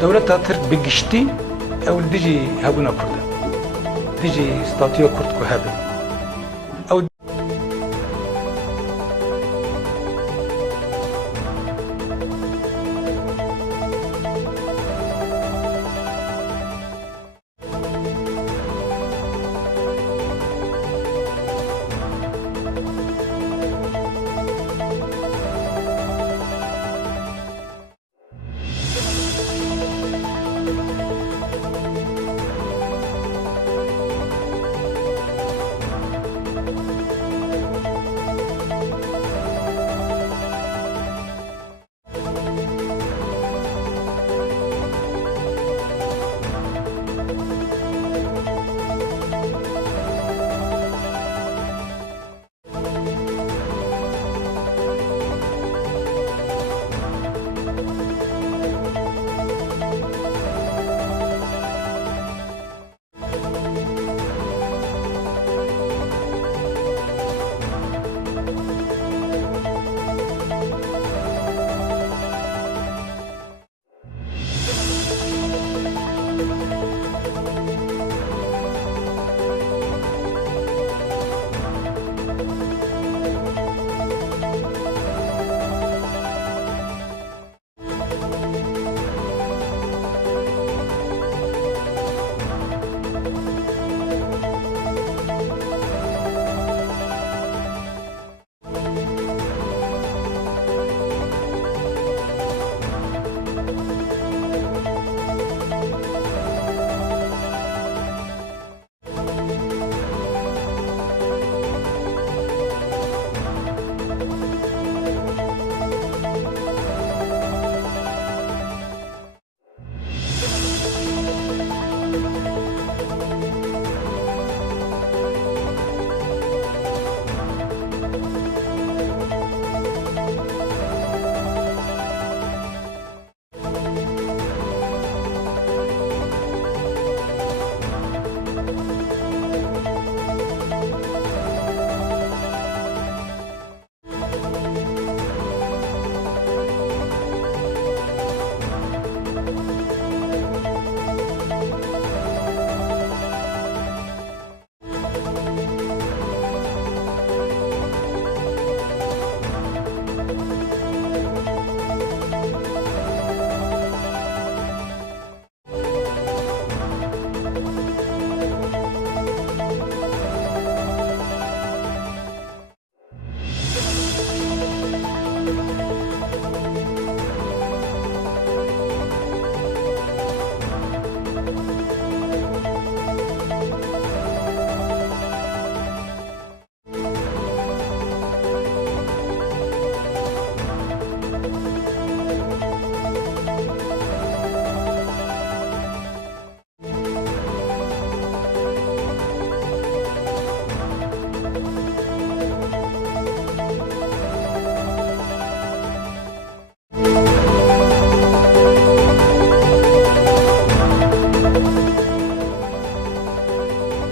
دولتها ترك بقشتي او ديجي هبونا كردا ديجي ستاتيو كرد كهابي او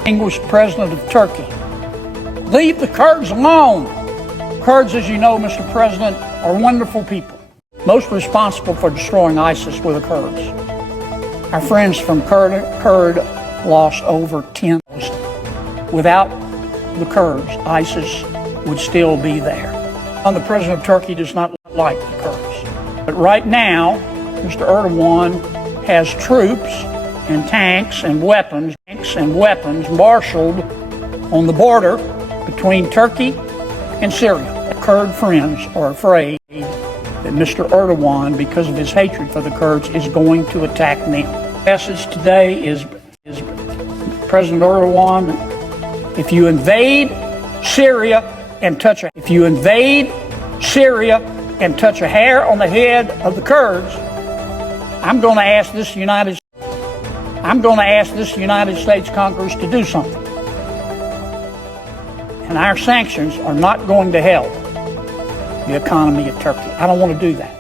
English president of Turkey. Leave the Kurds alone. Kurds, as you know, Mr. President, are wonderful people. Most responsible for destroying ISIS were the Kurds. Our friends from Kurd lost over 10,000. Without the Kurds, ISIS would still be there. And the president of Turkey does not like the Kurds. But right now, Mr. Erdogan has troops and tanks and weapons marshaled on the border between Turkey and Syria. Kurd friends are afraid that Mr. Erdogan, because of his hatred for the Kurds, is going to attack them. The message today is President Erdogan, if you invade Syria and touch a hair on the head of the Kurds, I'm going to ask this United States Congress to do something. And our sanctions are not going to help the economy of Turkey. I don't want to do that.